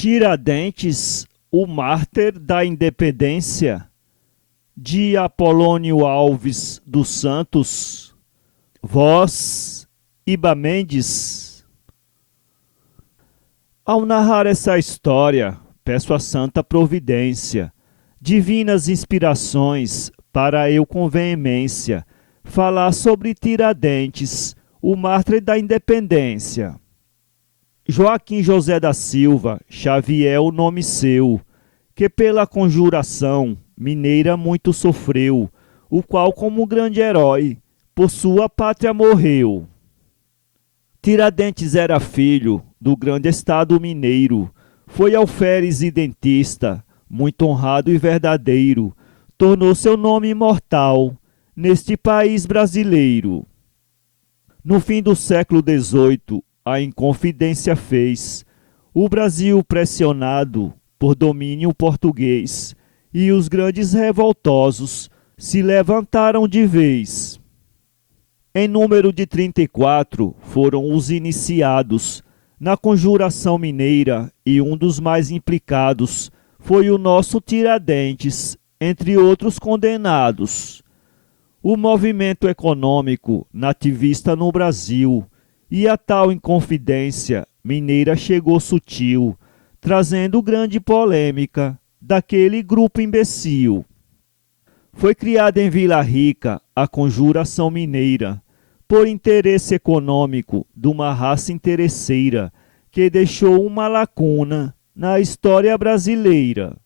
Tiradentes, o mártir da independência, de Apolônio Alves dos Santos, voz Iba Mendes. Ao narrar essa história, peço a santa providência, divinas inspirações, para eu com veemência falar sobre Tiradentes, o mártir da independência. Joaquim José da Silva Xavier o nome seu, que pela conjuração mineira muito sofreu, o qual como grande herói por sua pátria morreu. Tiradentes era filho do grande estado mineiro, foi alferes e dentista, muito honrado e verdadeiro, tornou seu nome imortal neste país brasileiro. No fim do século XVIII, a Inconfidência fez o Brasil pressionado por domínio português, e os grandes revoltosos se levantaram de vez. Em número de 34 foram os iniciados na conjuração mineira, e um dos mais implicados foi o nosso Tiradentes, entre outros condenados. O movimento econômico nativista no Brasil e a tal Inconfidência mineira chegou sutil, trazendo grande polêmica daquele grupo imbecil. Foi criada em Vila Rica a Conjuração Mineira, por interesse econômico de uma raça interesseira, que deixou uma lacuna na história brasileira.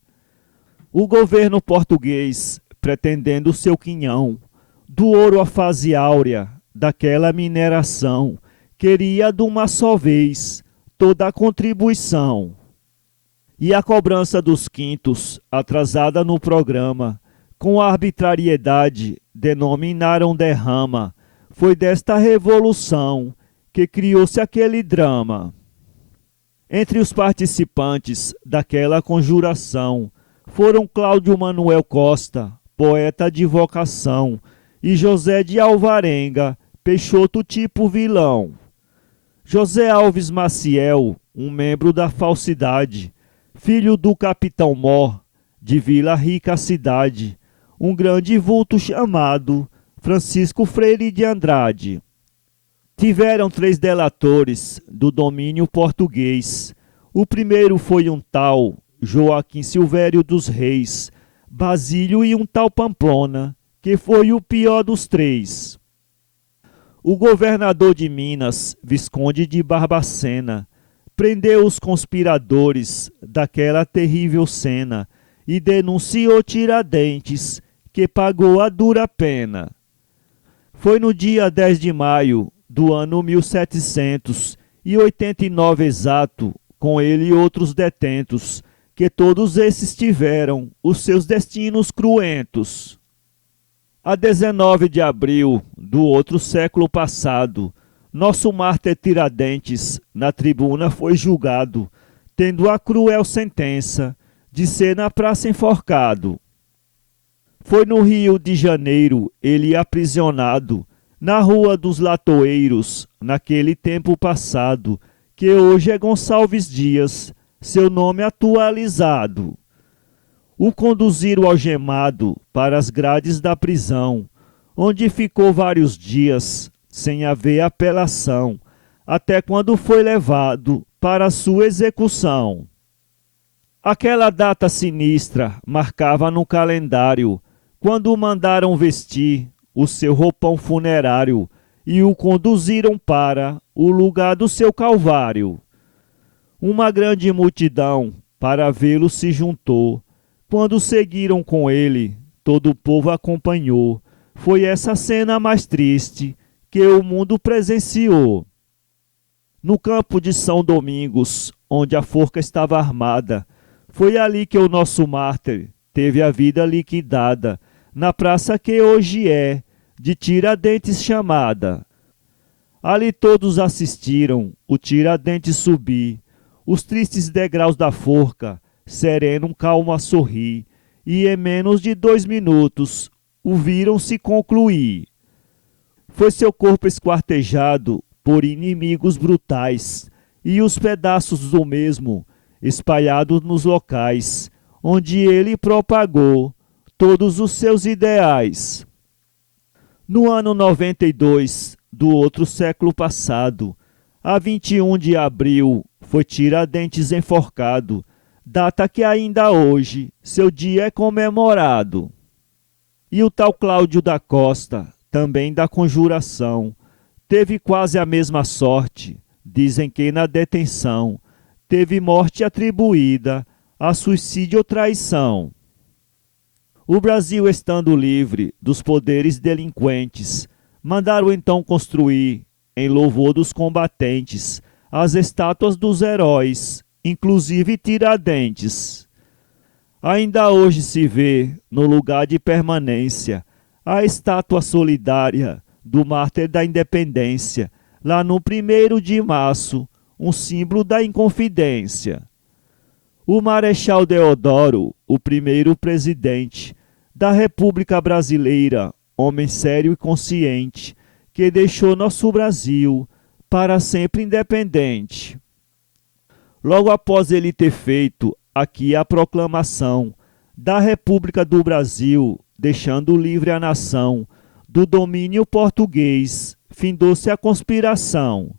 O governo português, pretendendo seu quinhão, do ouro à fase áurea daquela mineração, queria de uma só vez toda a contribuição. E a cobrança dos quintos, atrasada no programa, com arbitrariedade denominaram derrama, foi desta revolução que criou-se aquele drama. Entre os participantes daquela conjuração foram Cláudio Manuel Costa, poeta de vocação, e José de Alvarenga, Peixoto tipo vilão. José Alves Maciel, um membro da falsidade, filho do capitão Mor, de Vila Rica cidade, um grande vulto chamado Francisco Freire de Andrade. Tiveram 3 delatores do domínio português. O primeiro foi um tal Joaquim Silvério dos Reis, Basílio e um tal Pamplona, que foi o pior dos 3. O governador de Minas, Visconde de Barbacena, prendeu os conspiradores daquela terrível cena e denunciou Tiradentes, que pagou a dura pena. Foi no dia 10 de maio do ano 1789 exato, com ele e outros detentos, que todos esses tiveram os seus destinos cruentos. A 19 de abril do outro século passado, nosso mártir Tiradentes na tribuna foi julgado, tendo a cruel sentença de ser na praça enforcado. Foi no Rio de Janeiro ele aprisionado, na Rua dos Latoeiros, naquele tempo passado, que hoje é Gonçalves Dias, seu nome atualizado. O conduziram algemado para as grades da prisão, onde ficou vários dias, sem haver apelação, até quando foi levado para sua execução. Aquela data sinistra marcava no calendário, quando o mandaram vestir o seu roupão funerário e o conduziram para o lugar do seu calvário. Uma grande multidão para vê-lo se juntou. Quando seguiram com ele, todo o povo acompanhou. Foi essa cena mais triste que o mundo presenciou. No campo de São Domingos, onde a forca estava armada, foi ali que o nosso mártir teve a vida liquidada, na praça que hoje é de Tiradentes chamada. Ali todos assistiram o Tiradentes subir, os tristes degraus da forca, sereno calmo a sorrir, e em menos de 2 minutos o viram-se concluir. Foi seu corpo esquartejado por inimigos brutais, e os pedaços do mesmo espalhados nos locais onde ele propagou todos os seus ideais. No ano 92 do outro século passado, a 21 de abril, foi Tiradentes enforcado, data que ainda hoje seu dia é comemorado. E o tal Cláudio da Costa, também da Conjuração, teve quase a mesma sorte, dizem que na detenção teve morte atribuída a suicídio ou traição. O Brasil, estando livre dos poderes delinquentes, mandaram então construir, em louvor dos combatentes, as estátuas dos heróis, inclusive Tiradentes. Ainda hoje se vê, no lugar de permanência, a estátua solidária do mártir da independência, lá no 1º de março, um símbolo da Inconfidência. O Marechal Deodoro, o primeiro presidente da República Brasileira, homem sério e consciente, que deixou nosso Brasil para sempre independente. Logo após ele ter feito aqui a proclamação da República do Brasil, deixando livre a nação do domínio português, findou-se a conspiração.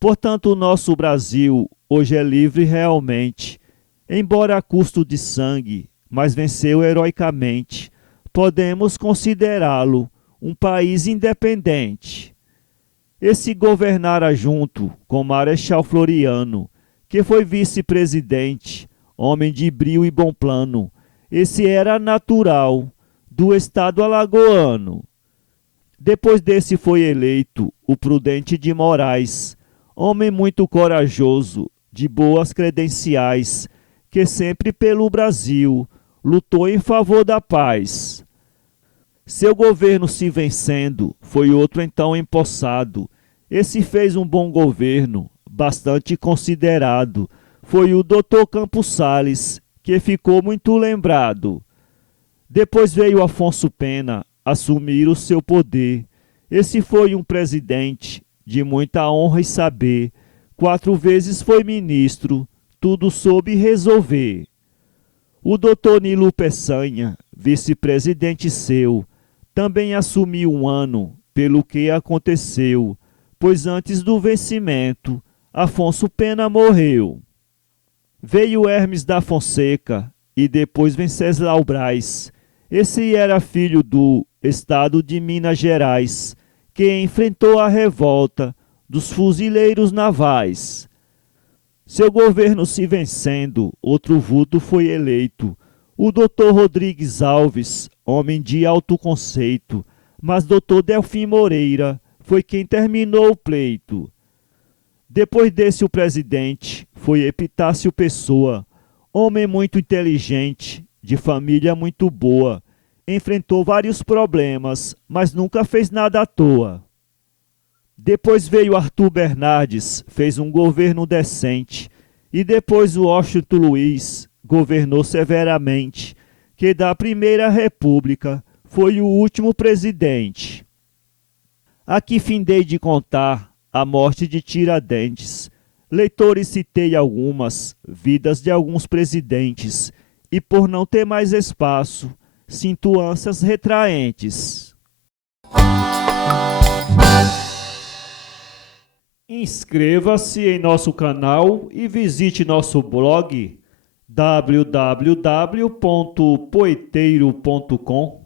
Portanto, o nosso Brasil hoje é livre realmente, embora a custo de sangue, mas venceu heroicamente. Podemos considerá-lo um país independente. Esse governara junto com Marechal Floriano, que foi vice-presidente, homem de brio e bom plano. Esse era natural do estado alagoano. Depois desse foi eleito o Prudente de Moraes, homem muito corajoso, de boas credenciais, que sempre pelo Brasil lutou em favor da paz. Seu governo se vencendo, foi outro então empossado. Esse fez um bom governo, bastante considerado. Foi o Dr. Campos Salles, que ficou muito lembrado. Depois veio Afonso Pena assumir o seu poder. Esse foi um presidente de muita honra e saber. 4 vezes foi ministro, tudo soube resolver. O Dr. Nilo Peçanha, vice-presidente seu, também assumiu um ano pelo que aconteceu, pois antes do vencimento, Afonso Pena morreu. Veio Hermes da Fonseca e depois Venceslau Braz. Esse era filho do estado de Minas Gerais, que enfrentou a revolta dos fuzileiros navais. Seu governo se vencendo, outro vulto foi eleito, o Dr. Rodrigues Alves, homem de alto conceito, mas Dr. Delfim Moreira foi quem terminou o pleito. Depois desse o presidente foi Epitácio Pessoa, homem muito inteligente, de família muito boa, enfrentou vários problemas, mas nunca fez nada à toa. Depois veio Arthur Bernardes, fez um governo decente, e depois o Washington Luiz governou severamente, que da Primeira República foi o último presidente. Aqui findei de contar a morte de Tiradentes. Leitores, citei algumas vidas de alguns presidentes, e por não ter mais espaço, sinto ânsias retraentes. Inscreva-se em nosso canal e visite nosso blog www.poeteiro.com.